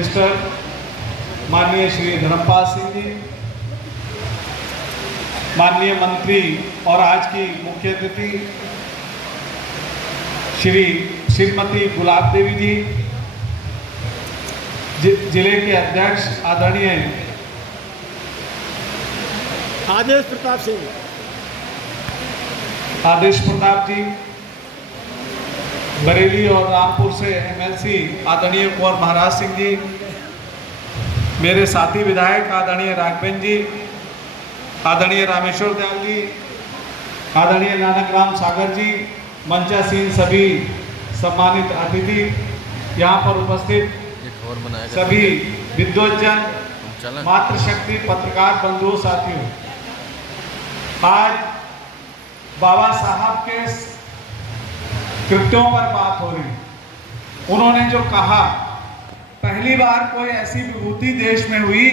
Minister माननीय श्री धर्मपाल सिंह जी, माननीय मंत्री और आज की मुख्य अतिथि श्रीमती गुलाब देवी जी, जिले के अध्यक्ष आदरणीय आदेश प्रताप जी, बरेली और रामपुर से एमएलसी आदरणीय कुंवर महाराज सिंह जी, मेरे साथी विधायक आदरणीय राघवेंद्र जी, आदरणीय रामेश्वर दयाल जी, आदरणीय नानक राम सागर जी, मंचासीन सभी सम्मानित अतिथि, यहाँ पर उपस्थित सभी विद्वज्जन, मातृशक्ति, पत्रकार बंधुओं, साथियों, आज बाबा साहब के कृत्यों पर बात हो रही। उन्होंने जो कहा, पहली बार कोई ऐसी विभूति देश में हुई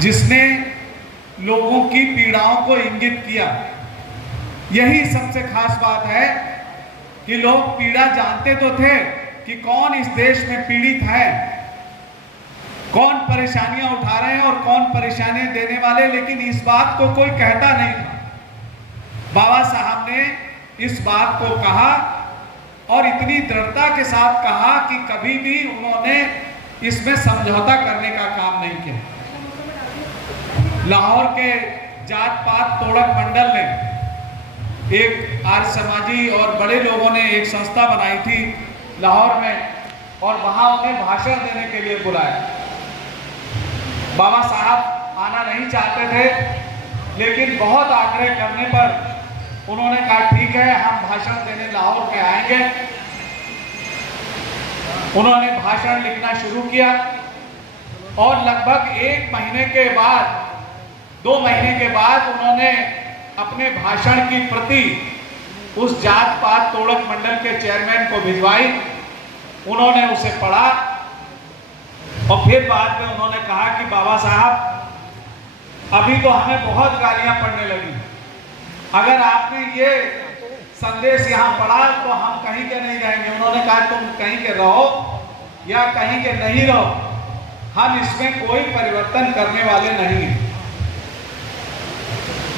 जिसने लोगों की पीड़ाओं को इंगित किया। यही सबसे खास बात है कि लोग पीड़ा जानते तो थे कि कौन इस देश में पीड़ित है, कौन परेशानियां उठा रहे हैं और कौन परेशानियां देने वाले, लेकिन इस बात को कोई कहता नहीं था। बाबा साहब ने इस बात को कहा और इतनी दृढ़ता के साथ कहा कि कभी भी उन्होंने इसमें समझौता करने का काम नहीं किया। लाहौर के जात पात तोड़क मंडल ने, एक आर्य समाजी और बड़े लोगों ने एक संस्था बनाई थी लाहौर में, और वहां उन्हें भाषण देने के लिए बुलाया। बाबा साहब आना नहीं चाहते थे, लेकिन बहुत आग्रह करने पर उन्होंने कहा ठीक है, हम भाषण देने लाहौर के आएंगे। उन्होंने भाषण लिखना शुरू किया और लगभग 1 महीने के बाद, 2 महीने के बाद उन्होंने अपने भाषण की प्रति उस जात पात तोड़क मंडल के चेयरमैन को भिजवाई। उन्होंने उसे पढ़ा और फिर बाद में उन्होंने कहा कि बाबा साहब, अभी तो हमें बहुत गालियां पड़ने लगी, अगर आपने ये संदेश यहाँ पढ़ा तो हम कहीं के नहीं रहेंगे। उन्होंने कहा तुम कहीं के रहो या कहीं के नहीं रहो, हम इसमें कोई परिवर्तन करने वाले नहीं हैं।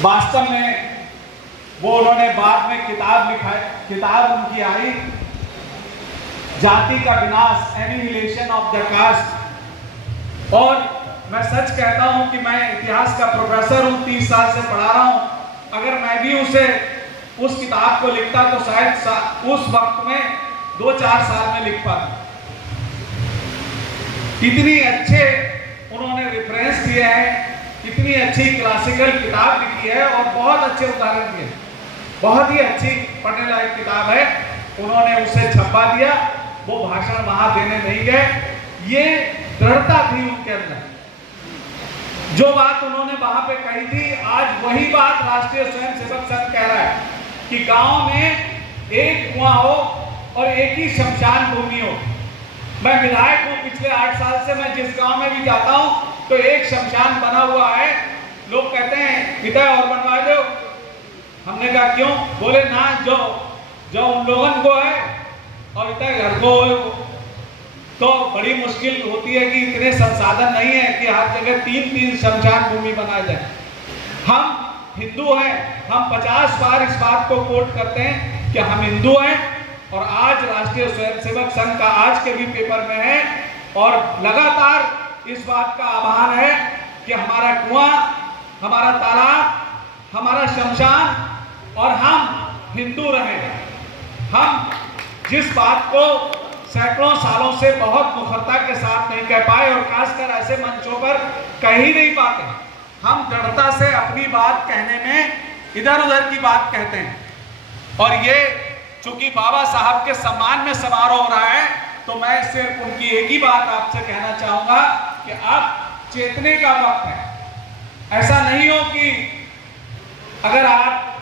वास्तव में वो उन्होंने बाद में किताब लिखा, किताब उनकी आई, जाति का विनाश, एनिहिलेशन ऑफ द कास्ट। और मैं सच कहता हूं कि मैं इतिहास का प्रोफेसर हूं, 30 साल से पढ़ा रहा हूं। अगर मैं भी उस किताब को लिखता तो शायद उस वक्त में 2-4 साल में लिख पाता। इतनी अच्छे उन्होंने रेफरेंस दिए हैं, इतनी अच्छी क्लासिकल किताब लिखी है और बहुत अच्छे उदाहरण दिए, बहुत ही अच्छी पढ़ने लायक किताब है। उन्होंने उसे छपा दिया, वो भाषण वहां देने नहीं गए। ये दृढ़ता थी उनके अंदर। जो बात उन्होंने वहां पे कही थी, आज वही बात राष्ट्रीय स्वयंसेवक संघ कह रहा है कि गांव में एक कुआं हो और एक ही शमशान भूमि हो। मैं विधायक हूं, पिछले 8 साल से मैं जिस गांव में भी जाता हूं तो एक शमशान बना हुआ है। लोग कहते हैं पिता और बनवा दो। हमने कहा क्यों? बोले ना, जो उन लोगों को है और इतना घर को तो बड़ी मुश्किल होती है कि इतने संसाधन नहीं है कि हर जगह 3-3 शमशान भूमि बनाए जाए। हम हिंदू हैं, हम 50 बार इस बात को कोट करते हैं कि हम हिंदू हैं, और आज राष्ट्रीय स्वयंसेवक संघ का आज के भी पेपर में है और लगातार इस बात का आह्वान है कि हमारा कुआं, हमारा तालाब, हमारा शमशान और हम हिंदू रहें। हम जिस बात को सैकड़ों सालों से बहुत मुखरता के साथ नहीं कह पाए और खासकर ऐसे मंचों पर कह ही नहीं पाते, हम दृढ़ता से अपनी बात कहने में इधर उधर की बात कहते हैं। और ये चूंकि बाबा साहब के सम्मान में समारोह हो रहा है, तो मैं सिर्फ उनकी एक ही बात आपसे कहना चाहूंगा कि अब चेतने का वक्त है। ऐसा नहीं हो कि अगर आप